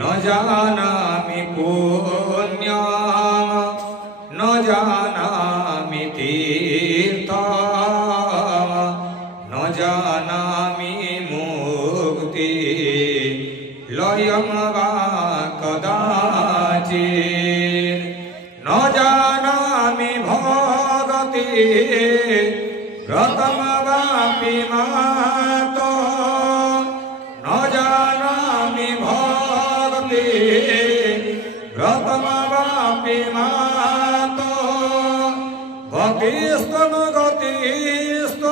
न जानामि पुण्यं न जानामि तीर्थं न जानामि मुक्ति लयं वा कदाचित् न जानामि भगति व्रतं वापि मातो न जानामि भगति व्रतं वापि मातो भक्तिस्त्वं गतिस्त्वं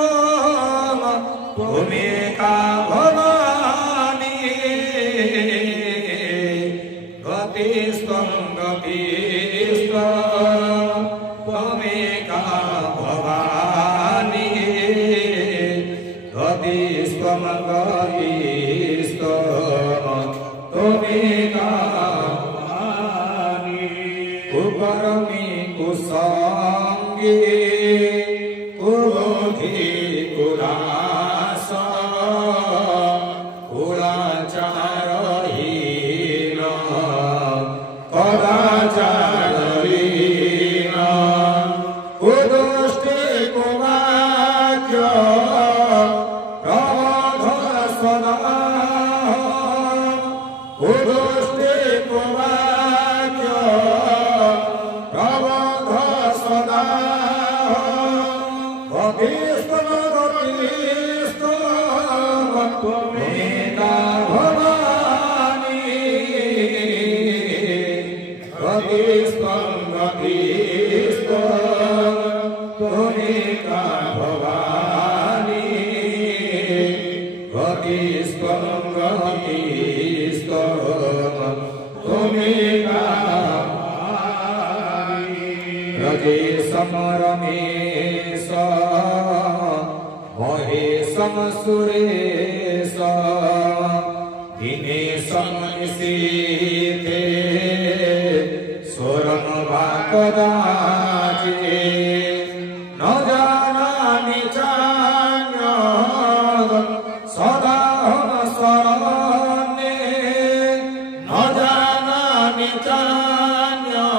भूमिका भवानी गतिस्त्वं गतिस्त्वं भूमिका भवानी गतिस्त्वं गतिस्त्वं भूमिका भवानी कुकर्मी कुसंगी कुबुद्धि कुलास कुलाचारहीन कदाचारहीन कुदुष्टि कुवाक्य प्रबोध सदा कुदुष्टि कुवाक्य प्रबोध सदा गतिस्त्वं गतिस्त्वं भूमिका भवानी गतिस्त्वं गतिस्त्वं भूमिका भवानी गतिस्त्वं गतिस्त्वं भूमिका भवानी रजेशं रमेश महेशं सुरेश दिनेशं निशीथे स्वरं वा कदाचित् न जानामि चान्यं सदाहं शरण्ये न जानामि चान्यं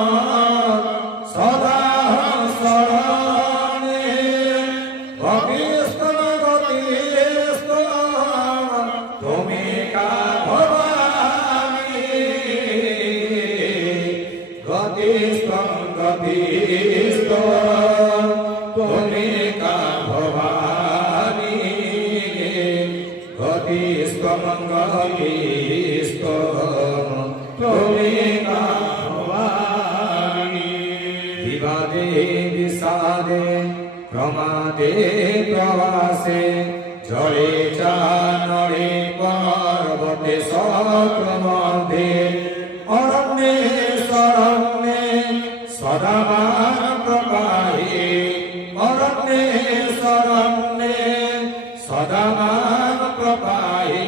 सदाहं शरण्ये गतिस्त्वं गतिस्त्वं भूमिका भवानी गतिस्त्वं गतिस्त्वं भूमिका भवानी गतिस्त्वं गतिस्त्वं भूमिका भवानी विवादे विषादे प्रमादे प्रवासे जले चानले पर्वते सक्रमध्ये अरण्ये शरण्ये सदा मां प्रपाहि अरण्ये शरण्ये सदा मां प्रपाहि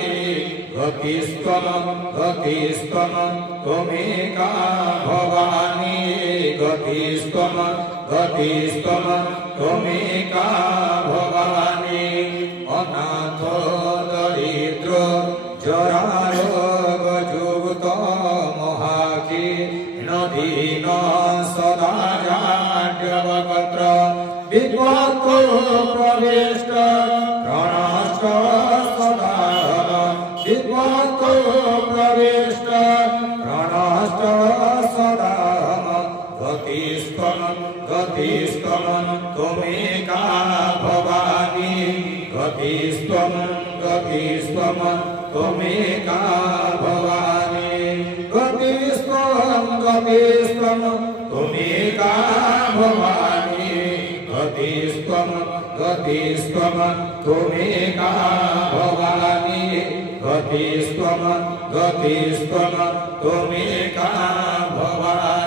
गतिस्त्वं गतिस्त्वं त्वमेका भवानी गतिस्त्वं गतिस्त्वं त्वमेका भवानी अनाथ दरिद्र जरारोग जुगत महाकीर्ण दीन सदा जाड्यवक्त्र विपत्त प्रविष्ट प्रणष्ट सदा विपत्त प्रविष्ट प्रणष्ट सदा गतिस्त्वं गतिस्त्वं त्वमेका भवानी गतिस्त्वं गतिस्त्वं त्वमेका भवानी गतिस्त्वं गतिस्त्वं त्वमेका भवानी गतिस्त्वं गतिस्त्वं त्वमेका भवानी गतिस्त्वं गतिस्त्वं त्वमेका भवानी